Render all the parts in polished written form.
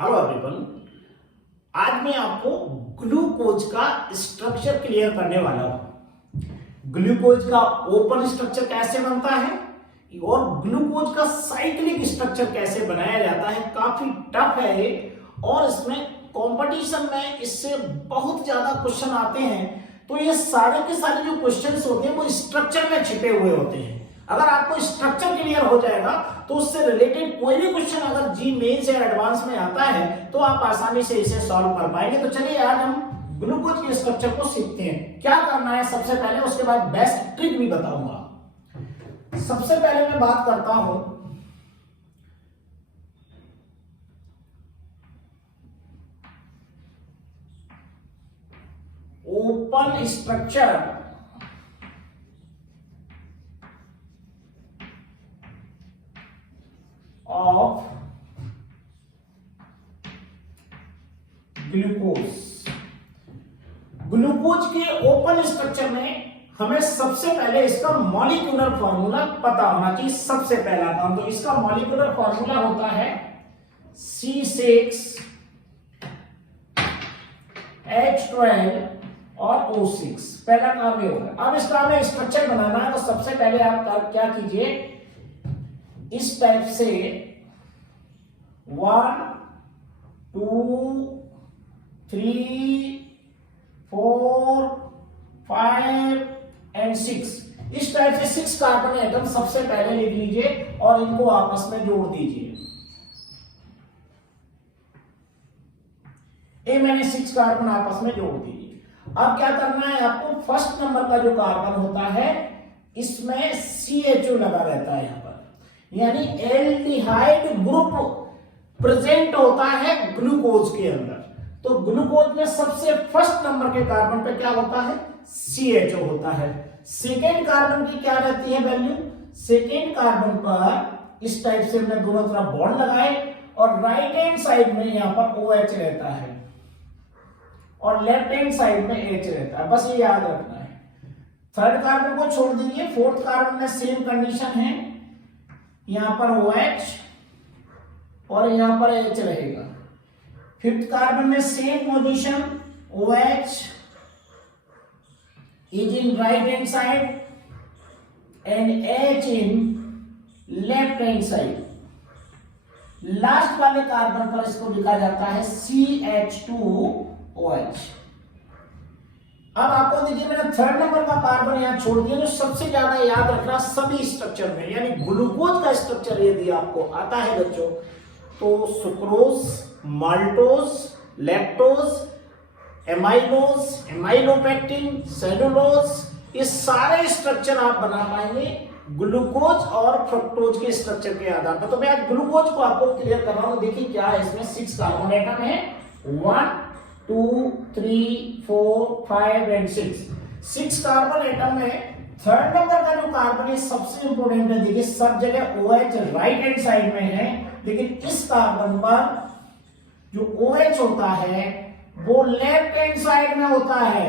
Hello everyone, आज मैं आपको ग्लूकोज का स्ट्रक्चर क्लियर करने वाला हूं। ग्लूकोज का ओपन स्ट्रक्चर कैसे बनता है और ग्लूकोज का साइक्लिक स्ट्रक्चर कैसे बनाया जाता है। काफी टफ है ये और इसमें कंपटीशन में इससे बहुत ज्यादा क्वेश्चन आते हैं। तो ये सारे के सारे जो क्वेश्चंस होते हैं वो स्ट्रक्चर में छिपे हुए होते हैं। अगर आपको स्ट्रक्चर क्लियर हो जाएगा तो उससे रिलेटेड कोई भी क्वेश्चन अगर जी मेंस या एडवांस में आता है तो आप आसानी से इसे सॉल्व कर पाएंगे। तो चलिए आज हम ग्लूकोज के स्ट्रक्चर को सीखते हैं। क्या करना है सबसे पहले, उसके बाद बेस्ट ट्रिक भी बताऊंगा। सबसे पहले मैं बात करता हूं open structure of glucose. Glucose के ओपन स्ट्रक्चर में हमें सबसे पहले इसका मॉलिक्यूलर फॉर्मूला पता होना चाहिए। सबसे पहला काम तो इसका मॉलिक्यूलर फॉर्मूला होता है C6H12 और O6। पहला काम ये होगा। अब इसका हमें स्ट्रक्चर बनाना है तो सबसे पहले आप क्या कीजिए, इस टाइप से 1 2 3 4 5 एंड 6, इस टाइप से 6 कार्बन एटम सबसे पहले लिख लीजिए और इनको आपस में जोड़ दीजिए। ये मैंने 6 कार्बन आपस में जोड़ दीजिए। अब क्या करना है आपको, फर्स्ट नंबर का जो कार्बन होता है इसमें CHO लगा रहता है यहां पर, यानी एल्डिहाइड ग्रुप प्रेजेंट होता है ग्लूकोज के अंदर। तो ग्लूकोज में सबसे फर्स्ट नंबर के कार्बन पे क्या होता है, CHO होता है। सेकेंड कार्बन की क्या रहती है वैल्यू, सेकेंड कार्बन पर इस टाइप से हमने दोनों तरफ बॉन्ड लगाए और राइट हैंड साइड में यहां पर OH रहता है और लेफ्ट हैंड साइड में H रहता है। बस ये याद रखना है। थर्ड कार्बन को छोड़ दीजिए। फोर्थ कार्बन में सेम कंडीशन है, यहां पर OH और यहां पर H रहेगा। फिफ्थ कार्बन में same position, OH is in right hand side and H in left hand side। Last वाले कार्बन पर इसको लिखा जाता है CH2OH। अब आपको देखिए मैंने थर्ड नंबर का कार्बन यहां छोड़ दिया। जो सबसे ज्यादा याद रखना सभी स्ट्रक्चर में, यानी ग्लूकोज का स्ट्रक्चर यदि आपको आता है बच्चों तो sucrose, maltose, lactose, amylose, amylopectin, cellulose, ये सारे स्ट्रक्चर आप बना पाएंगे ग्लूकोज और फ्रक्टोज के स्ट्रक्चर के आधार पर। तो मैं आज ग्लूकोज को आपको क्लियर कर रहा हूं। देखिए क्या है, इसमें 6 कार्बन एटम है, 1 2 3 4 5 एंड 6 कार्बन एटम में थर्ड नंबर का जो कार्बन है सबसे इंपोर्टेंट है। देखिए सब जगह OH राइट हैंड साइड में है, लेकिन इस कार्बन पर जो OH होता है वो लेफ्ट हैंड साइड में होता है।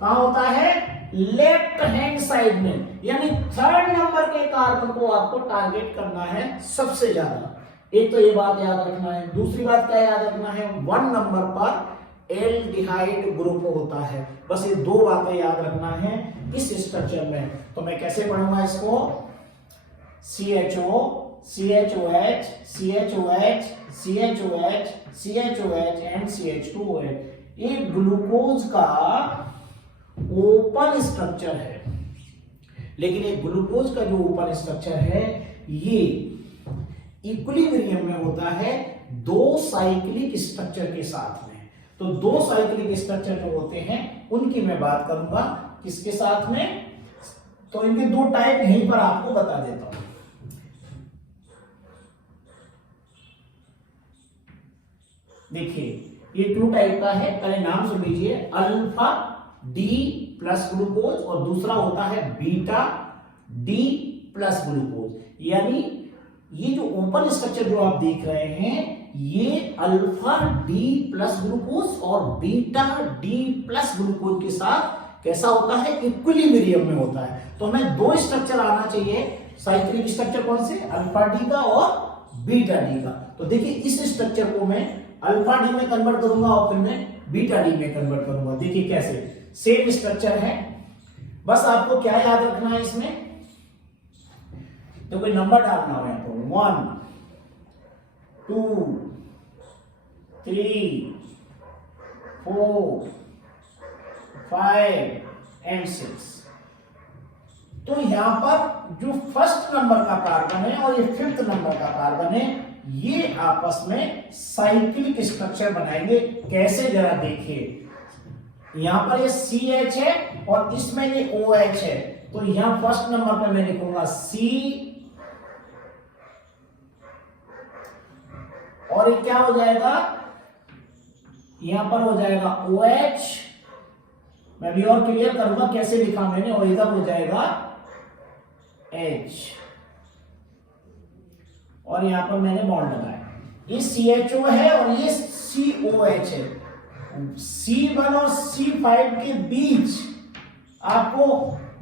कहां होता है, लेफ्ट हैंड साइड में, यानी थर्ड नंबर के कार्बन को आपको टारगेट करना है सबसे ज्यादा। एक तो ये बात याद रखना है। दूसरी बात क्या याद रखना है, 1 नंबर पर एल्डिहाइड ग्रुप होता है। बस ये 2 बातें याद रखना है इस स्ट्रक्चर में। तो मैं कैसे पढ़ूंगा इसको, CHO CHOH CHOH CHOH CHOH and CH2OH। ये ग्लूकोज का ओपन स्ट्रक्चर है। लेकिन ये ग्लूकोज का जो ओपन स्ट्रक्चर है ये इक्विलिब्रियम में होता है 2 साइक्लिक स्ट्रक्चर के साथ में। तो 2 साइक्लिक स्ट्रक्चर जो होते हैं उनकी मैं बात करूंगा। किसके साथ में, तो इनके 2 टाइप यहीं पर आपको बता देता हूं। देखिए ये 2 टाइप का है। पहले नाम सुन लीजिए, अल्फा डी प्लस ग्लूकोज और दूसरा होता है बीटा डी प्लस ग्लूकोज। यानी ये जो ओपन स्ट्रक्चर जो आप देख रहे हैं ये अल्फा डी प्लस ग्लूकोज और बीटा डी प्लस ग्लूकोज के साथ कैसा होता है, इक्विलिब्रियम में होता है। तो हमें 2 स्ट्रक्चर आना चाहिए। साइक्लिक स्ट्रक्चर कौन से, अल्फा डी का और बीटा डी का। तो देखिए इस स्ट्रक्चर को मैं अल्फा डी में कन्वर्ट करूंगा और फिर मैं बीटा डी में कन्वर्ट करूंगा। देखिए कैसे, सेम स्ट्रक्चर है, बस आपको क्या याद रखना है इसमें, तो कोई नंबर डालना हो यहाँ पर 1 2 3 4 5 एंड 6। तो यहां पर जो फर्स्ट नंबर का कार्बन है और ये फिफ्थ नंबर का कार्बन है, ये आपस में साइक्लिक स्ट्रक्चर बनाएंगे। कैसे जरा देखिए, यहां पर ये CH है और इसमें ये OH है, तो यहां फर्स्ट नंबर पे मैं लिखूंगा C और ये क्या हो जाएगा, यहां पर हो जाएगा OH। मैं भी और क्लियर करूंगा कैसे लिखा मैंने, और इधर हो जाएगा H और यहां पर मैंने बॉन्ड लगाया। ये CHO है और ये COH है। C1 और C5 के बीच आपको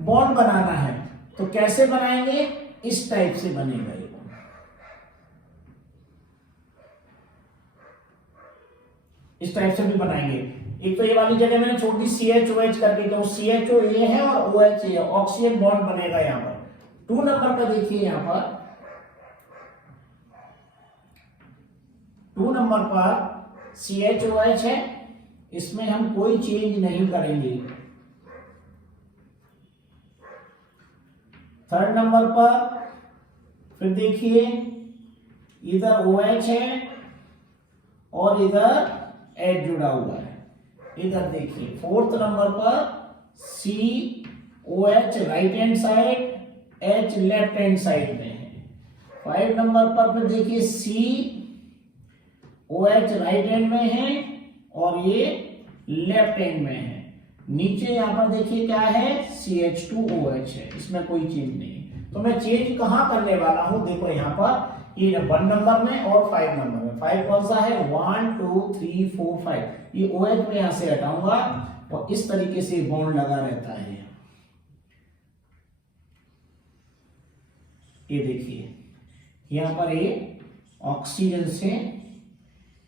बॉन्ड बनाना है, तो कैसे बनाएंगे, इस टाइप से बनेगा ये बॉन्ड। इस टाइप से भी बनाएंगे। एक तो ये वाली जगह मैंने छोड़ दी CHOH करके, तो CHO ये है और OH ये, ऑक्सीजन बॉन्ड बनेगा यहां पर। 2 नंबर पर देखिए, यहां पर 2 नंबर पर CHOH है, इसमें हम कोई चेंज नहीं करेंगे। 3rd नंबर पर फिर देखिए इधर OH है और इधर H जुड़ा हुआ है। इधर देखिए 4th नंबर पर COH right hand side, H left hand side में है। 5 नंबर पर फिर देखिए COH राइट हैंड में है और ये लेफ्ट हैंड में है। नीचे यहां पर देखिए क्या है, CH2OH है, इसमें कोई चेंज नहीं। तो मैं चेंज कहां करने वाला हूं, देखो यहां पर ये 1 नंबर में और 5 नंबर में। 5 कौन सा है, 1 2 3 4 5, ये OH में यहां से हटाऊंगा और इस तरीके से बॉन्ड लगा रहता है। ये देखिए यहां पर ये ऑक्सीजन से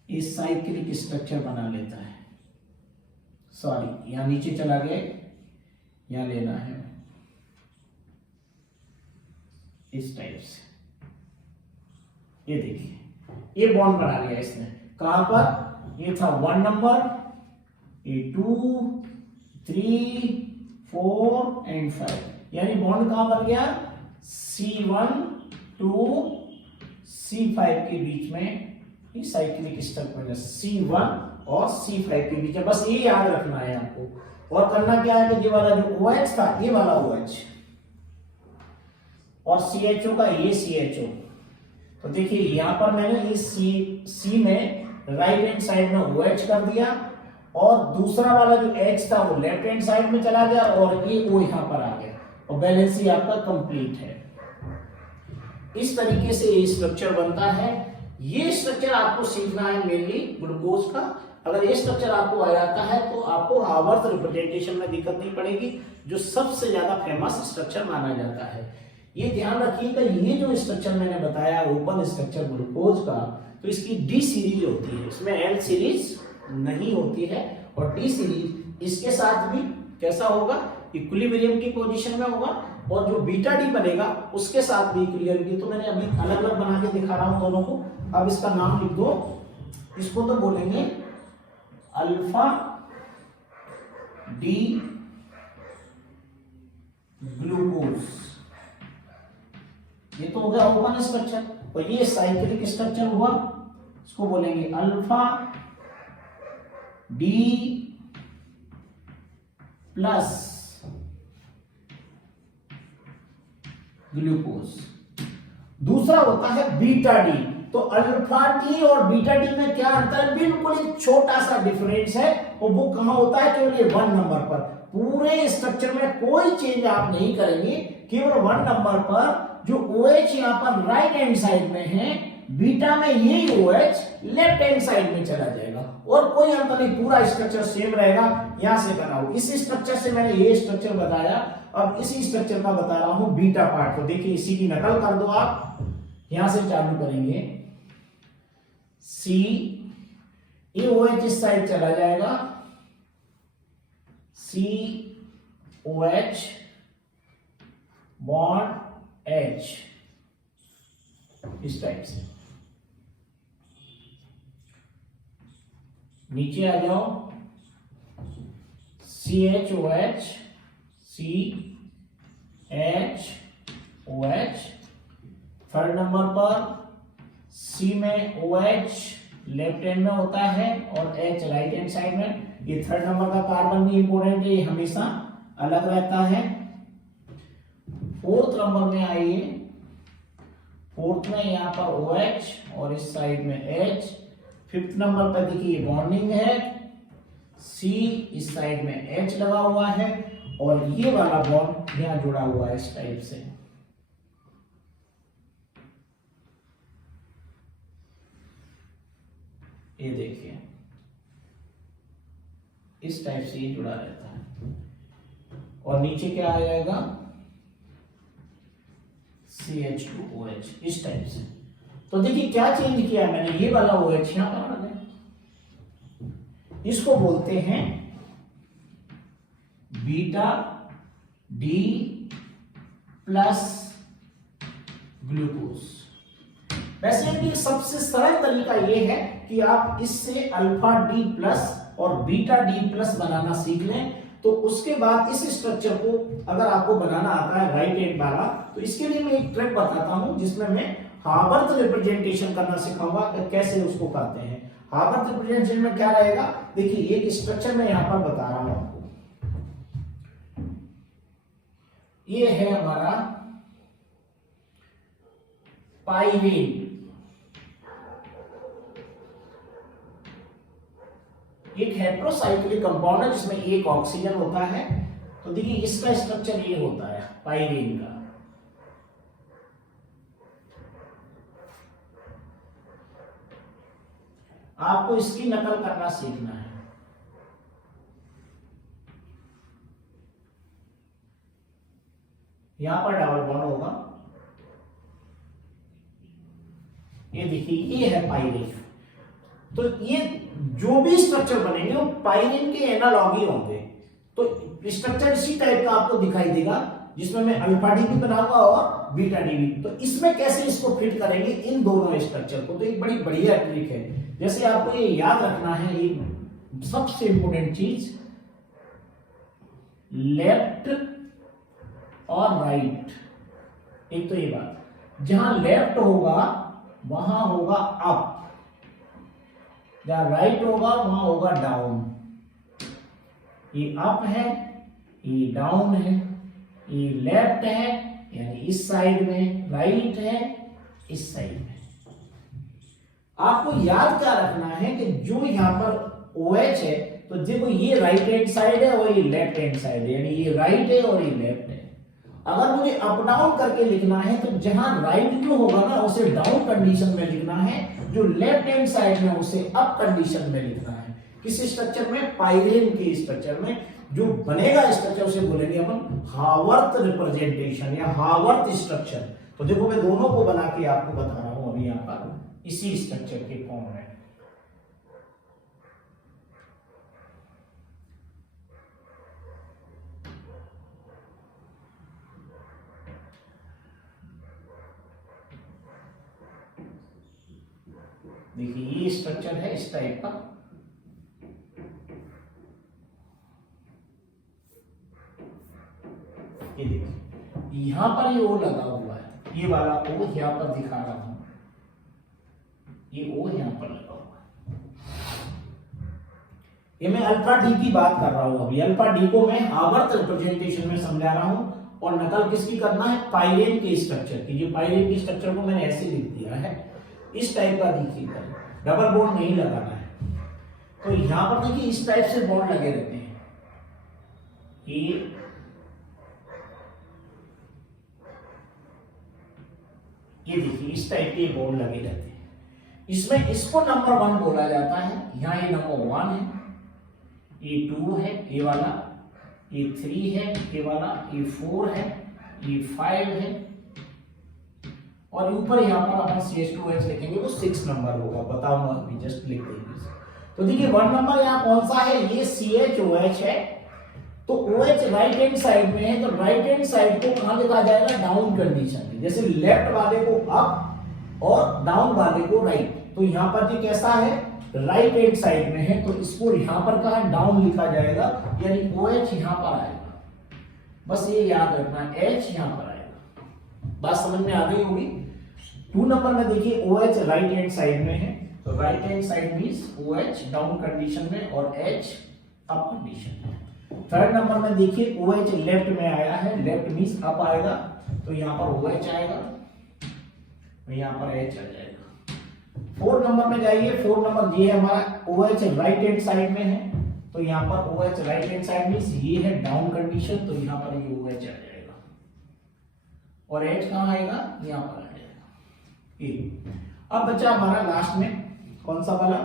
इस साइक्लिक स्ट्रक्चर बना लेता है। सॉरी, यहां नीचे चला गया, यहां लेना है इस टाइप से। ये देखिए ये बॉन्ड बना लिया इसने। कहां पर, ये था 1 नंबर, ये 2 3 4 एंड 5, यानी बॉन्ड कहां बन गया, C1 to C5 के बीच में ये साइक्लिक स्ट्रक्चर C1 और C5 के बीच में। बस ये याद रखना है आपको। और करना क्या है कि ये वाला जो OH था, ये वाला OH और CHO का ये CHO। तो देखिए यहां पर मैंने इस C में राइट हैंड साइड में OH कर दिया और दूसरा वाला जो H था वो लेफ्ट हैंड साइड में चला गया और ये O यहां पर आ गया और बैलेंस ही आपका कंप्लीट है। इस तरीके से ये स्ट्रक्चर बनता है। ये स्ट्रक्चर आपको सीखना है मेनली ग्लूकोज का। अगर ये स्ट्रक्चर आपको आ जाता है तो आपको हावर्थ रिप्रेजेंटेशन में दिक्कत नहीं पड़ेगी, जो सबसे ज्यादा फेमस स्ट्रक्चर माना जाता है। ये ध्यान रखिएगा, ये जो स्ट्रक्चर मैंने बताया ओपन स्ट्रक्चर ग्लूकोज का, तो इसकी D सीरीज होती है, इसमें L सीरीज नहीं होती है। और D सीरीज इसके साथ भी कैसा होगा, इक्विलिब्रियम की पोजीशन में होगा और जो बीटा डी बनेगा उसके साथ भी इक्विलिब्रियम। तो मैंने अभी अलग अलग बना के दिखा रहा हूं दोनों को। अब इसका नाम लिख दो, इसको तो बोलेंगे अल्फा डी ग्लूकोज। ये तो हो गया ओपन स्ट्रक्चर और ये साइक्लिक स्ट्रक्चर हुआ, इसको बोलेंगे अल्फा डी प्लस ग्लूकोज। दूसरा होता है बीटा डी। तो अल्फा डी और बीटा डी में क्या अंतर है, बिल्कुल एक छोटा सा डिफरेंस है। और वो कहां होता है, केवल ये 1 नंबर पर। पूरे स्ट्रक्चर में कोई चेंज आप नहीं करेंगे, केवल 1 नंबर पर जो OH यहां पर राइट हैंड साइड में है, बीटा में यही OH लेफ्ट हैंड साइड में चला जाएगा और कोई अंतर नहीं, पूरा स्ट्रक्चर सेम रहेगा। यहां से बनाओ, इस स्ट्रक्चर से मैंने ये स्ट्रक्चर बताया, अब इसी स्ट्रक्चर का बता रहा हूं बीटा पार्ट। तो देखिए इसी की नकल कर दो आप, यहां से चालू करेंगे। सी, ये OH इस साइड चला जाएगा, COH बॉन्ड H, इस टाइप से। नीचे आ जाओ, CHOH, CHOH, थर्ड नंबर पर C में OH लेफ्ट हैंड में होता है और H राइट हैंड साइड में। ये थर्ड नंबर का कार्बन भी इंपॉर्टेंट है, ये हमेशा अलग रहता है। फोर्थ नंबर में आइए, फोर्थ में यहाँ पर OH और इस साइड में H। फिफ्थ नंबर पर देखिए बॉन्डिंग है, C इस साइड में H लगा हुआ है और ये वाला बॉन्ड यहाँ जुड़ा हुआ है इस टाइप से। ये देखिए इस टाइप से ये जुड़ा रहता है और नीचे क्या आ जाएगा, CH2OH, इस टाइप से। तो देखिए क्या चेंज किया मैंने, ये वाला OH यहां पर आ गया, इसको बोलते हैं बीटा डी प्लस ग्लूकोज। वैसे भी सबसे सरल तरीका यह है कि आप इससे अल्फा डी प्लस और बीटा डी प्लस बनाना सीख लें, तो उसके बाद इस स्ट्रक्चर को अगर आपको बनाना आता है राइट हैंड वाला, तो इसके लिए मैं एक ट्रिक बताता हूं जिसमें मैं हावर्थ रिप्रेजेंटेशन करना सिखाऊंगा कि कैसे उसको करते हैं। हावर्थ रिप्रेजेंटेशन में क्या रहेगा, देखिए एक स्ट्रक्चर मैं यहां पर बता रहा हूं आपको। ये है हमारा पाइरीन, एक हेट्रोसाइक्लिक कंपाउंड है जिसमें एक ऑक्सीजन होता है। तो देखिए इसका स्ट्रक्चर ये होता है पाइरीन का। आपको इसकी नकल करना सीखना है। यहां पर डबल बॉन्ड होगा, ये देखिए ये है पाइरीन। तो ये जो भी स्ट्रक्चर बनेंगे वो पाइरीन के एनालॉग ही होंगे। तो स्ट्रक्चर इसी टाइप का आपको दिखाई देगा जिसमें मैं अल्फा डी भी बनाऊंगा और बीटा डी भी। तो इसमें कैसे इसको फिट करेंगे इन दोनों स्ट्रक्चर को, तो एक बड़ी बढ़िया ट्रिक है। जैसे आपको ये याद रखना है, एक सबसे इंपॉर्टेंट चीज, लेफ्ट और राइट। एक तो ये बात, जहां लेफ्ट होगा वहां होगा अप, जहां राइट होगा वहां होगा डाउन। ये अप है, ये डाउन है, ये लेफ्ट है यानी इस साइड में, राइट है इस साइड में। आपको याद क्या रखना है कि जो यहां पर OH है, तो देखो ये राइट हैंड साइड है और ये लेफ्ट हैंड साइड है, यानी ये राइट है और ये लेफ्ट है। अगर मुझे अप डाउन करके लिखना है तो जहां राइट जो होगा ना उसे डाउन कंडीशन में लिखना है, जो लेफ्ट हैंड साइड में उसे अप कंडीशन में लिखना है। किस स्ट्रक्चर में, पाइरीन के स्ट्रक्चर में जो बनेगा स्ट्रक्चर उसे बोलेंगे अपन हावर्थ रिप्रेजेंटेशन या हावर्थ स्ट्रक्चर। तो देखो मैं दोनों को बना के आपको बता रहा हूं अभी यहां पर इसी स्ट्रक्चर के फॉर्म में। देखिए ये स्ट्रक्चर है इस टाइप का। ये देखिए यहां पर ये O लगा हुआ है, ये वाला O यहां पर दिखा रहा हूं, ये O यहां पर लगा हुआ है। ये मैं अल्फा डी की बात कर रहा हूं अभी। अल्फा डी को मैं हावर्थ रिप्रेजेंटेशन में समझा रहा हूं और नकल किसकी करना है, पाइरीन के स्ट्रक्चर की। जो पाइरीन की स्ट्रक्चर को मैंने ऐसे लिख दिया है, इस टाइप का दिखिएगा, डबल बॉन्ड नहीं लगाना है। तो यहां पर देखिए इस टाइप से बॉन्ड लगे रहते हैं, ये देखिए इस टाइप के बॉन्ड लगे रहते हैं। इसमें इसको नंबर 1 बोला जाता है। यहां ये नंबर 1 है, ये 2 है, ये वाला, ये 3 है, ये वाला, ये 4 है, ये 5 है और ऊपर यहाँ पर अपन CH2OH लिखेंगे वो 6 नंबर होगा, बताऊंगा अभी, जस्ट लिख देंगे। तो देखिए 1 नंबर यहाँ कौन सा है, ये CHOH है, तो OH राइट हैंड साइड में है, तो राइट हैंड साइड को कहां लिखा जाएगा, डाउन कंडीशन में, जैसे लेफ्ट वाले को अप और डाउन वाले को राइट। तो यहाँ पर ये कैसा है, राइट हैंड साइड में है, तो इसको यहाँ पर कहा डाउन लिखा जाएगा, यानी OH यहाँ पर आएगा, बस ये याद रखना, H यहाँ पर आएगा। बात समझ में आ गई होगी। 2 नंबर में देखिए OH राइट हैंड साइड में है, तो right hand side means OH down condition में और H अप कंडीशन में। 3rd नंबर में देखिए OH लेफ्ट में आया है, लेफ्ट मींस अप आएगा, तो यहाँ पर OH आएगा, तो यहाँ पर H आ जाएगा। 4 नंबर में जाइए, 4 नंबर ये है हमारा OH राइट हैंड साइड में है, तो यहाँ पर OH right hand side means ये है डाउन कंडीशन, तो यहाँ पर ये OH आ जाएगा, और H कहाँ आएगा, यहाँ पर आ जाएगा। अब बचा हमारा लास्ट में कौन सा वाला,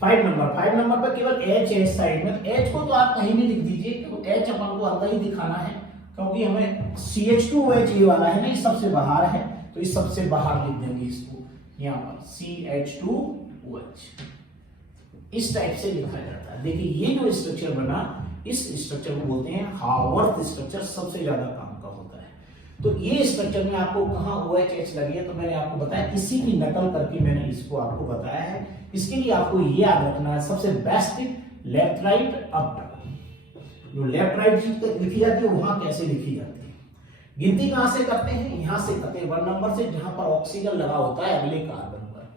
5 नंबर। 5 नंबर पर केवल H है साइड में, H को तो आप कहीं भी लिख दीजिए, क्योंकि H अपन को अंदर ही दिखाना है, क्योंकि हमें CH2OH ये वाला है ना, ये सबसे बाहर है, तो इस सबसे बाहर लिख देंगे इसको यहाँ पर CH2OH, इस टाइप से लिखा जाता है। देखिए ये जो स्ट्रक्चर बना, इस स्ट्रक्चर को बोलते हैं हावर्थ स्ट्रक्चर, सबसे ज्यादा काम का होता है। तो ये स्ट्रक्चर में आपको कहाँ OH लगी है, तो मैंने आपको बताया, इसी की नकल करके मैंने इसको आपको बताया है। इसके लिए आपको ये याद रखना है, सबसे best left right up down. जो लेफ्ट राइट लिखी जाती है वहां कैसे लिखी जाती है, गिनती कहां से करते हैं, यहां से करते हैं 1 नंबर से, जहां पर ऑक्सीजन लगा होता है अगले कार्बन पर,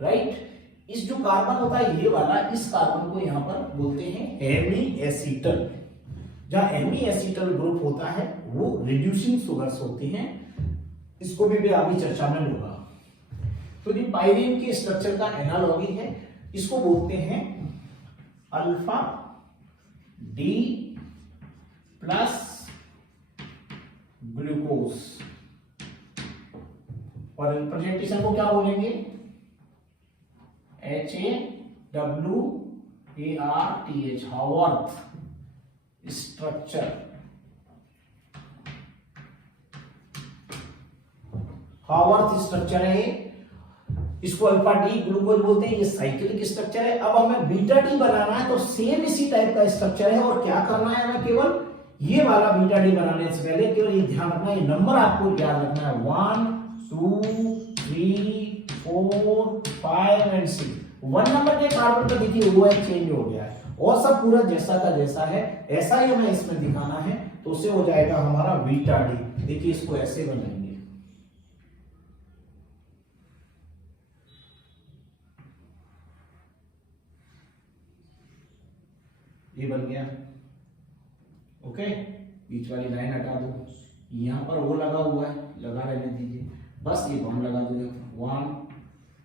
राइट। इस जो कार्बन होता है ये वाला, इस कार्बन को यहाँ पर बोलते हैं हेमी-एसीटल। जहां हेमी-एसीटल ग्रुप होता है वो रिड्यूसिंग शुगर्स होती हैं, इसको भी आगे चर्चा में होगा। तो ये पाइरीन के स्ट्रक्चर का एनालॉगी है, इसको बोलते हैं अल्फा डी प्लस ग्लूकोज, और रिप्रेजेंटेशन को क्या बोलेंगे, HAWARTH, Haworth structure. Haworth structure है, इसको अल्फा डी ग्लूकोज बोलते हैं, ये साइक्लिक स्ट्रक्चर है। अब हमें बीटा डी बनाना है, तो सेम इसी टाइप का स्ट्रक्चर है, और क्या करना है हमें, केवल ये वाला बीटा डी बनाने से पहले केवल ये ध्यान रखना, ये नंबर आपको याद रखना है, 1 2 3 4 5 एंड 6। 1 नंबर के कार्बन पर देखिए OH चेंज हो गया है, और सब पूरा जैसा का जैसा है, ऐसा ही हमें इसमें दिखाना है, तो उससे हो जाएगा हमारा बीटा डी। देखिए इसको ऐसे बनाएंगे, ये बन गया, ओके। बीच वाली लाइन हटा दो, यहां पर वो लगा हुआ है, लगा रहने दीजिए, बस ये बॉन्ड लगा दो, 1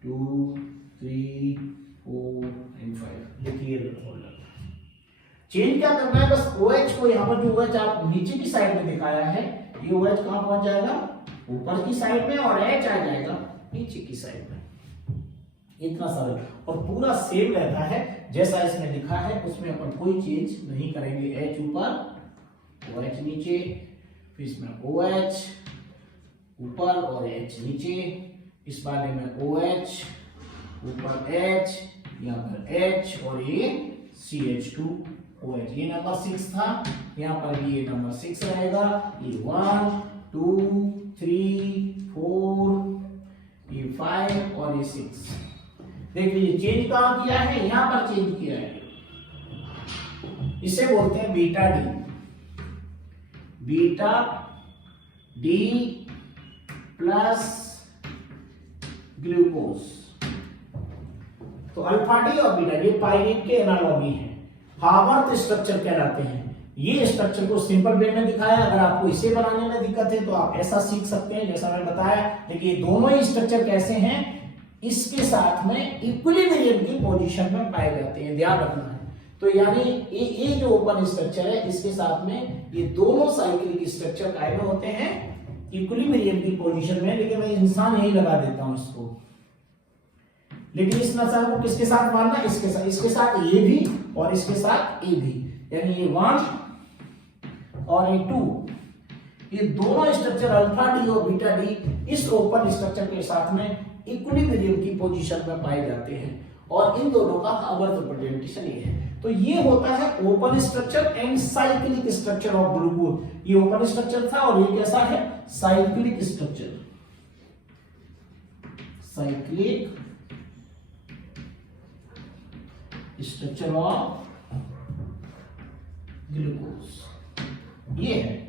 2 3 4 एंड 5। देखिए चेंज क्या करना है, बस OH को यहाँ पर जो OH आप नीचे की साइड में दिखाया है, ये OH कहां पहुंच जाएगा, ऊपर की साइड में, और H आ जाएगा नीचे की साइड में। इतना सरल, और पूरा सेम रहता है जैसा इसमें लिखा है, उसमें अपन कोई चेंज नहीं करेंगे। H ऊपर OH नीचे, फिर इसमें OH ऊपर और H नीचे, इस वाले में OH ऊपर H, यहाँ पर H, और ये CH2OH। ये नंबर 6 था, यहाँ पर भी ये नंबर 6 रहेगा। ये 1 2 3 4, ये 5 और ये 6। देख लीजिए चेंज कहां किया है, यहां पर चेंज किया है, इसे बोलते हैं beta D. Beta D plus glucose, तो अल्फा डी और बीटा डी पाइरीन के एनालॉगी हैं, हावर्थ स्ट्रक्चर कहलाते हैं। ये स्ट्रक्चर को सिंपल वे में दिखाया, अगर आपको इसे बनाने में दिक्कत है तो आप ऐसा सीख सकते हैं जैसा मैंने बताया। लेकिन दोनों ही स्ट्रक्चर कैसे हैं, इसके साथ में इक्विलिब्रियम की पोजीशन में पाए जाते हैं, ध्यान रखना है। तो यानी ये जो ओपन स्ट्रक्चर है, इसके साथ में ये दोनों साइक्लिक स्ट्रक्चर कायम होते हैं इक्विलिब्रियम की पोजीशन में। लेकिन मैं इंसान यही लगा देता हूं इसको, लेकिन इस नशा को किसके साथ मानना, इसके साथ ये भी और इसके साथ ये भी, यानी ये 1 और ये 2, ये दोनों स्ट्रक्चर अल्फा डी और बीटा डी इस ओपन स्ट्रक्चर के साथ में इक्विलिब्रियम की पोजीशन में पाए जाते हैं और इन दोनों का हार्वर्ड रिप्रेजेंटेशन ये है। तो ये होता है open structure and cyclic structure of glucose. ये ओपन स्ट्रक्चर था और ये कैसा है, cyclic structure, cyclic structure of glucose. ये है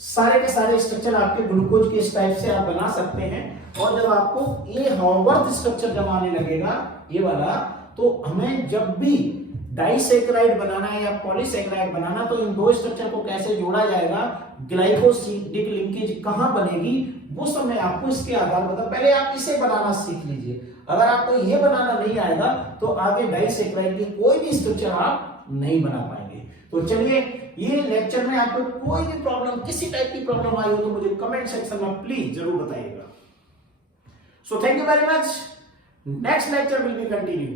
सारे के सारे स्ट्रक्चर आपके ग्लूकोज के इस टाइप से आप बना सकते हैं। और जब आपको ये हार्वर्ड स्ट्रक्चर जब आने लगेगा ये वाला, तो हमें जब भी डाइसैकेराइड बनाना है या पॉलीसैकेराइड बनाना, तो इन दो स्ट्रक्चर को कैसे जोड़ा जाएगा, ग्लाइकोसिडिक लिंकेज कहां बनेगी, वो सब मैं आपको इसके आधार पर पहले आप इसे बनाना सीख लीजिए। अगर आपको ये बनाना नहीं आएगा तो आगे डाइसैकेराइड की कोई भी स्ट्रक्चर आप नहीं बना पाएंगे। तो चलिए, ये लेक्चर में आपको कोई भी प्रॉब्लम, किसी टाइप की प्रॉब्लम आई हो तो मुझे कमेंट सेक्शन में प्लीज जरूर बताइएगा। So thank you very much. Next lecture will be continue.